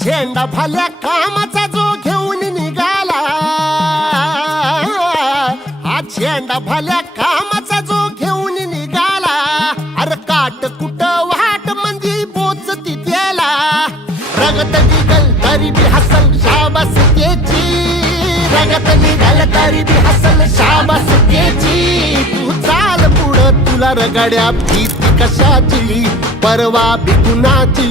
झेंडा भाल्या कामाचा जो घेऊन निघाला, हा झेंडा भाल्या कामाचा जो घेऊन निघाला, अरे काट कुट वाट मंदी बोचती त्याला, रगत निघल तरी बी हसल शाबास त्याची, रगत निघल तरी बी हसल शाबास त्याची. तू चाल पुढं तुला रगड्या भीती कशाची, परवा बी कुणाची,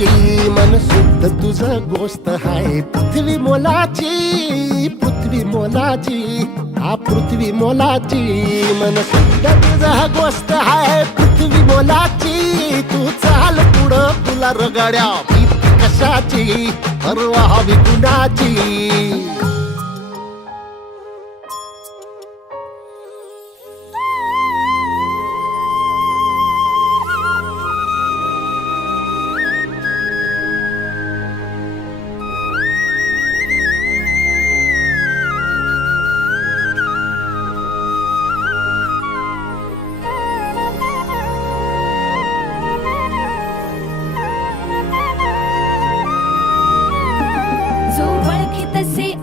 मन शुद्ध तुझं गोष्ट हाय पृथ्वी मोलाची, पृथ्वी मोलाची, हा पृथ्वी मोलाची, मन शुद्ध तुझं गोष्ट हाय पृथ्वी मोलाची. तू चाल पुढं तुला रगड्या भीती कशाची, परवा बी कुणाची.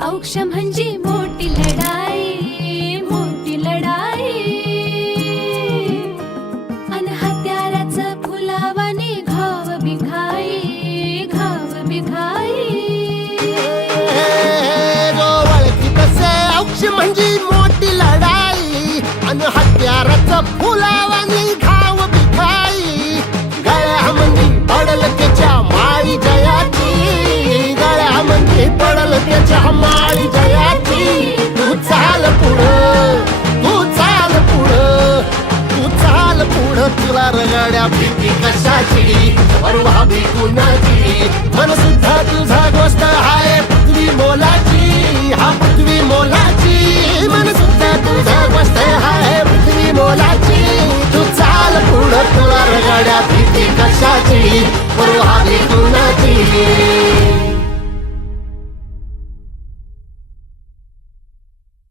औक्ष म्हणजे मोठी लढाई, मोठी लढाई, अन हत्याराचं फुलावाने घाव बिघाई, घाव बिघाई. ओळखी तसे औक्ष म्हणजे मोठी लढाई, अन हत्याराचं फुलावाने घाव बिघाई. गळ्यामध्ये पडल त्याच्या माळी जयाची, गळ्यामध्ये पडल त्याच्या माळी जयाची. तू चाल पुढं, तू चाल पुढं, तू चाल पुढं, तुला रगड्या भीती कशाची, परवा बी कुणाची, मन सुद्धा तुझा गोष्ट हाय